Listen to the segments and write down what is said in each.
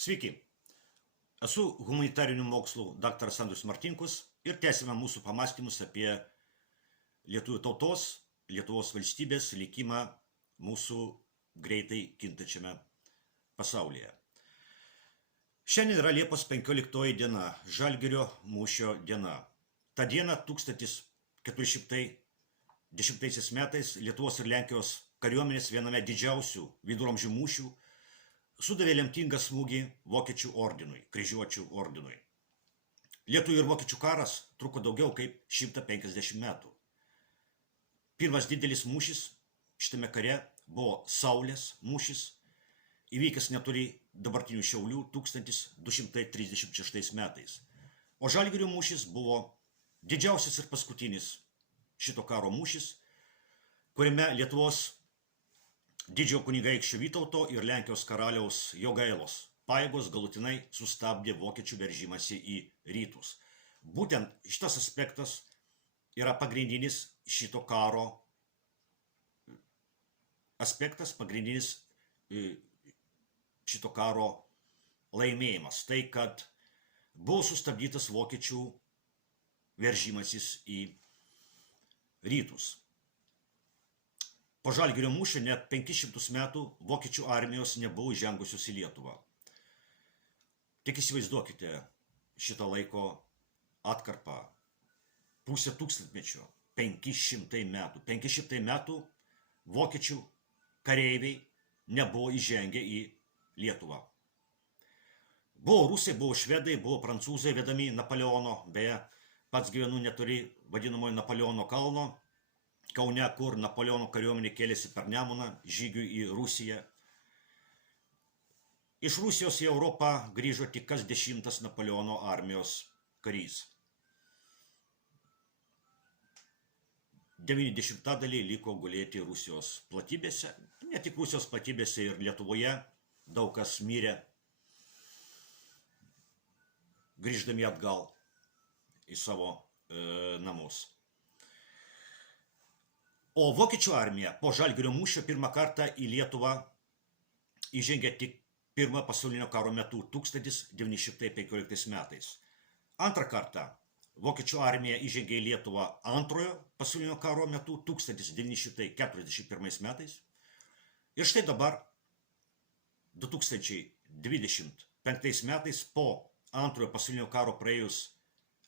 Sveiki, esu humanitarinių mokslų daktaras Andrius Martinkus ir tęsime mūsų pamąstymus apie lietuvių tautos, Lietuvos valstybės likimą mūsų greitai kintančiame pasaulyje. Šiandien yra Liepos 15 diena, Žalgirio mūšio diena. Ta diena 1410 metais Lietuvos ir Lenkijos kariuomenės viename didžiausių viduramžių mūšių sudavė lemtingą smūgį Vokiečių ordinui, kryžiuočių ordinui. Lietuvių ir vokiečių karas truko daugiau kaip 150 metų. Pirmas didelis mūšis šitame kare buvo Saulės mūšis, įvykęs netoli dabartinių Šiaulių 1236 metais. O Žalgirio mūšis buvo didžiausias ir paskutinis šito karo mūšis, kuriame Lietuvos didžiojo kunigaikščio Vytauto ir Lenkijos karaliaus Jogailos pajėgos galutinai sustabdė vokiečių veržimąsi į rytus. Būtent šitas aspektas yra pagrindinis šito karo aspektas, pagrindinis šito karo laimėjimas. Tai, kad buvo sustabdytas vokiečių veržimasis į rytus. Po Žalgirio mūšio net 500 metų vokiečių armijos nebuvo įžengusios į Lietuvą. Tik įsivaizduokite šitą laiko atkarpą. Pusę tūkstantmečio, 500 metų. 500 metų vokiečių kareiviai nebuvo įžengę į Lietuvą. Buvo rusai, buvo švedai, buvo prancūzai vedami Napoleono. Beje, pats gyvenu netoli vadinamojo Napoleono kalno, Kaune, kur Napoleono kariuomenė kėlėsi per Nemuną žygiui į Rusiją. Iš Rusijos į Europą grįžo tik kas 10 Napoleono armijos karys. 90 liko gulėti Rusijos platybėse, ne tik Rusijos platybėse ir Lietuvoje, daug kas mirė, grįždami atgal į savo namus. O vokiečių armija po Žalgirio mūšio pirmą kartą į Lietuvą įžengė tik Pirmojo pasaulinio karo metu 1915 metais. Antrą kartą vokiečių armija įžengė į Lietuvą Antrojo pasaulinio karo metu 1941 metais. Ir štai dabar 2025 metais po Antrojo pasaulinio karo praėjus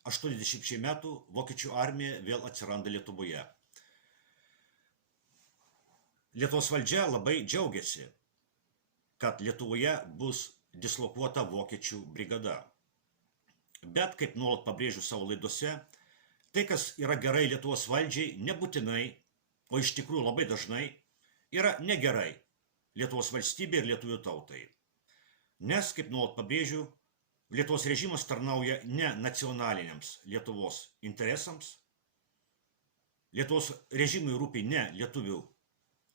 80 metų vokiečių armija vėl atsiranda Lietuvoje. Lietuvos valdžia labai džiaugiasi, kad Lietuvoje bus dislokuota vokiečių brigada. Bet, kaip nuolat pabrėžiu savo laidose, tai, kas yra gerai Lietuvos valdžiai, nebūtinai, o iš tikrųjų labai dažnai, yra negerai Lietuvos valstybė ir lietuvių tautai. Nes, kaip nuolat pabrėžiu, Lietuvos režimas tarnauja ne nacionaliniams Lietuvos interesams, Lietuvos režimui rūpi ne lietuvių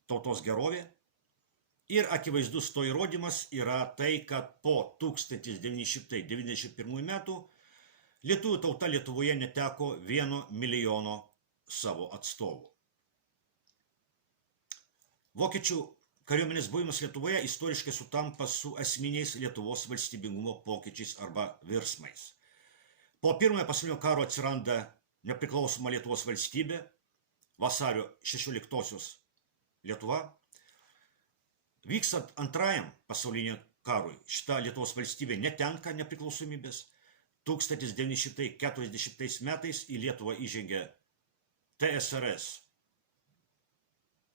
tautos gerovė. Ir akivaizdus to įrodymas yra tai, kad po 1991 metų lietuvių tauta Lietuvoje neteko 1 milijono savo atstovų. Vokiečių kariuomenės buvimas Lietuvoje istoriškai sutampa su esminiais Lietuvos valstybingumo pokyčiais arba virsmais. Po Pirmojo pasaulinio karo atsiranda nepriklausoma Lietuvos valstybė, vasario 16-osios Lietuva. Vykstant Antrajam pasauliniam karui, šita Lietuvos valstybė netenka nepriklausomybės. 1940 metais į Lietuvą įžengė TSRS,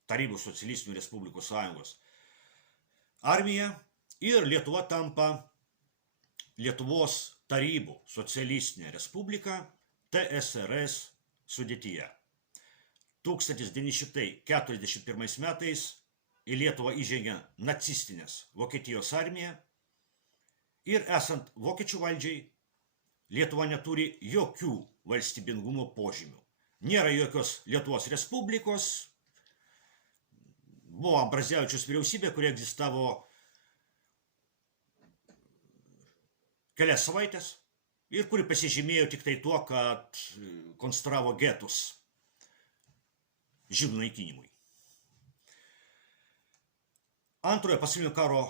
Tarybų socialistinių respublikų sąjungos armija ir Lietuva tampa Lietuvos Tarybų socialistinė respublika TSRS sudėtyje. 1941 metais į Lietuvą įžengė nacistinės Vokietijos armija ir esant vokiečių valdžiai, Lietuva neturi jokių valstybingumo požymių. Nėra jokios Lietuvos Respublikos, buvo Ambrazevičiaus vyriausybė, kuri egzistavo kelias savaitės ir kuri pasižymėjo tik tai tuo, kad konstravo getus žydų naikinimui. Antrojo pasaulinio karo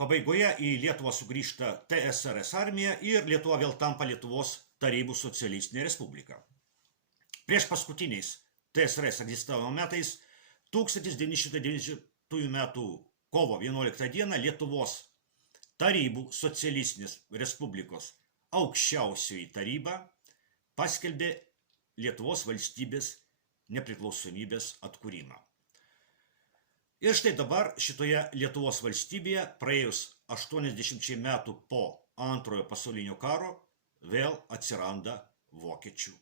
pabaigoje į Lietuvą sugrįžta TSRS armija ir Lietuva vėl tampa Lietuvos Tarybų socialistinė respublika. Prieš paskutiniais TSRS egzistavimo metais 1990 metų kovo 11 dieną Lietuvos Tarybų socialistinės respublikos aukščiausioji taryba paskelbė Lietuvos valstybės nepriklausomybės atkūrimą. Ir štai dabar šitoje Lietuvos valstybėje praėjus 80 metų po Antrojo pasaulinio karo vėl atsiranda vokiečių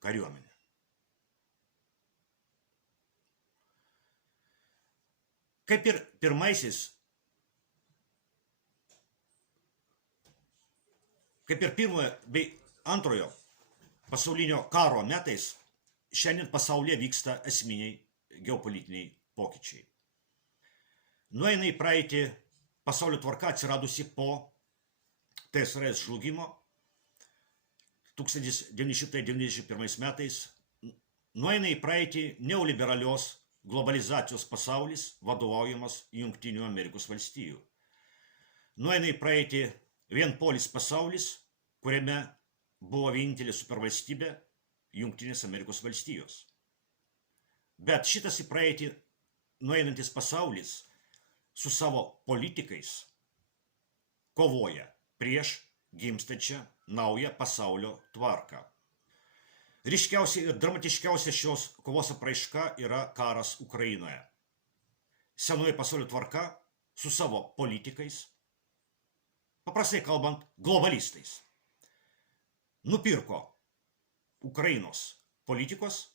kariuomenė. Kaip ir pirmojo bei Antrojo pasaulinio karo metais šiandien pasaulyje vyksta esminiai geopolitiniai pokyčiai. Nueina į praeitį pasaulio tvarka atsiradusi po TSRS žlugimo 1991 metais. Nueina į praeitį neoliberalios globalizacijos pasaulis vadovaujamas Jungtinių Amerikos valstijų. Nueina į praeitį vienpolis pasaulis, kuriame buvo vienintelė supervalstybė Jungtinės Amerikos valstijos. Bet šitas į praeitį nueinantis pasaulis su savo politikais kovoja prieš gimstančią naują pasaulio tvarką. Ryškiausia ir dramatiškiausia šios kovos apraiška yra karas Ukrainoje. Senoji pasaulio tvarka su savo politikais, paprastai kalbant, globalistais, nupirko Ukrainos politikos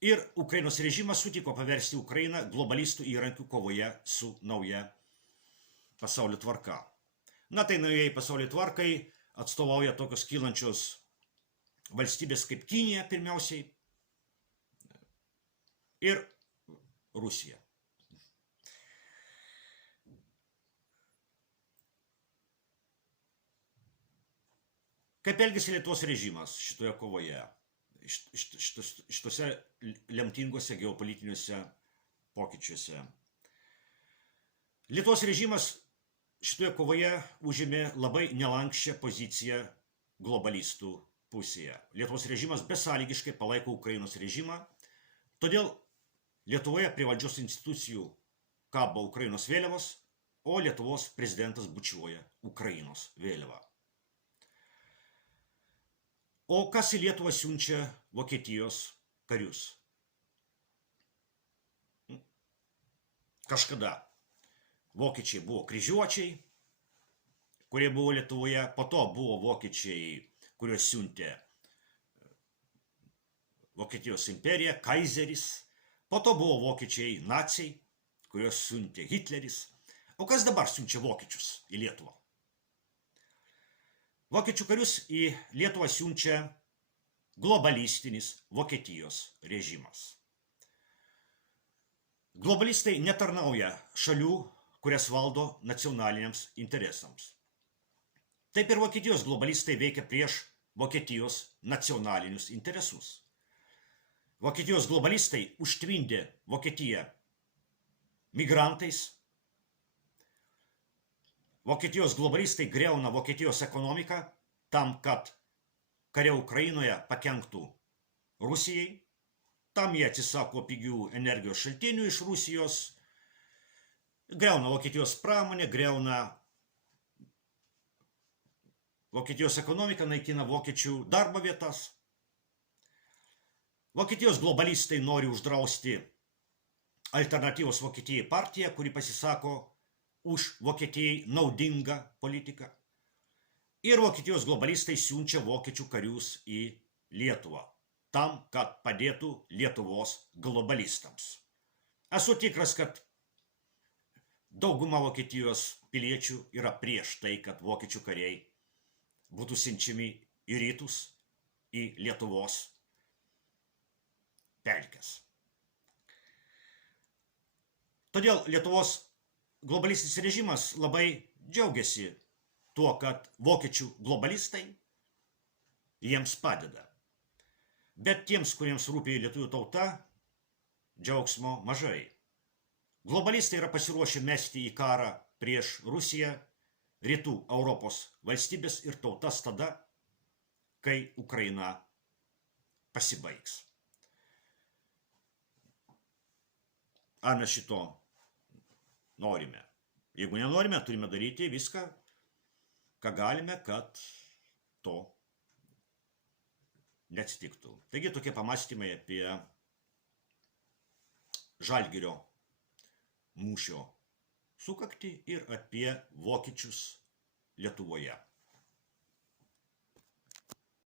ir Ukrainos režimas sutiko paversti Ukrainą globalistų įrankių kovoje su nauja pasaulio tvarka. Na tai naujai pasaulio tvarkai atstovauja tokios kylančios valstybės kaip Kinija pirmiausiai ir Rusija. Kaip elgėsi Lietuvos režimas šitoje kovoje, šitose lemtingose geopolitiniuose pokyčiuose? Lietuvos režimas šitoje kovoje užėmė labai nelankščią poziciją globalistų pusėje. Lietuvos režimas besąlygiškai palaiko Ukrainos režimą, todėl Lietuvoje prie valdžios institucijų kabo Ukrainos vėliavos, o Lietuvos prezidentas bučiuoja Ukrainos vėliavą. O kas į Lietuvą siunčia Vokietijos karius? Kažkada vokiečiai buvo kryžiuočiai, kurie buvo Lietuvoje, po to buvo vokiečiai, kuriuos siuntė Vokietijos imperija, kaizeris, po to buvo vokiečiai naciai, kuriuos siuntė Hitleris. O kas dabar siunčia vokiečius į Lietuvą? Vokiečių karius į Lietuvą siunčia globalistinis Vokietijos režimas. Globalistai netarnauja šalių, kurias valdo nacionaliniams interesams. Taip ir Vokietijos globalistai veikia prieš Vokietijos nacionalinius interesus. Vokietijos globalistai užtvindė Vokietiją migrantais. Vokietijos globalistai griauna Vokietijos ekonomiką tam, kad kare Ukrainoje pakenktų Rusijai. Tam jie atsisako pigių energijos šaltinių iš Rusijos, griauna Vokietijos pramonę, griauna Vokietijos ekonomiką, naikina vokiečių darbo vietas. Vokietijos globalistai nori uždrausti Alternatyvos Vokietijai partiją, kuri pasisako už Vokietijai naudingą politiką. Ir Vokietijos globalistai siunčia vokiečių karius į Lietuvą, tam, kad padėtų Lietuvos globalistams. Esu tikras, kad dauguma Vokietijos piliečių yra prieš tai, kad vokiečių kariai būtų siunčiami į rytus, į Lietuvos pelkes. Todėl Lietuvos globalistinis režimas labai džiaugiasi tuo, kad vokiečių globalistai jiems padeda. Bet tiems, kuriems rūpi lietuvių tauta, džiaugsmo mažai. Globalistai yra pasiruošę mesti į karą prieš Rusiją, rytų Europos valstybės ir tautas tada, kai Ukraina pasibaigs. Ar mes šito norime? Jeigu nenorime, turime daryti viską, ką galime, kad to neatsitiktų. Taigi tokie pamąstymai apie Žalgirio mūšio sukaktį ir apie vokiečius Lietuvoje.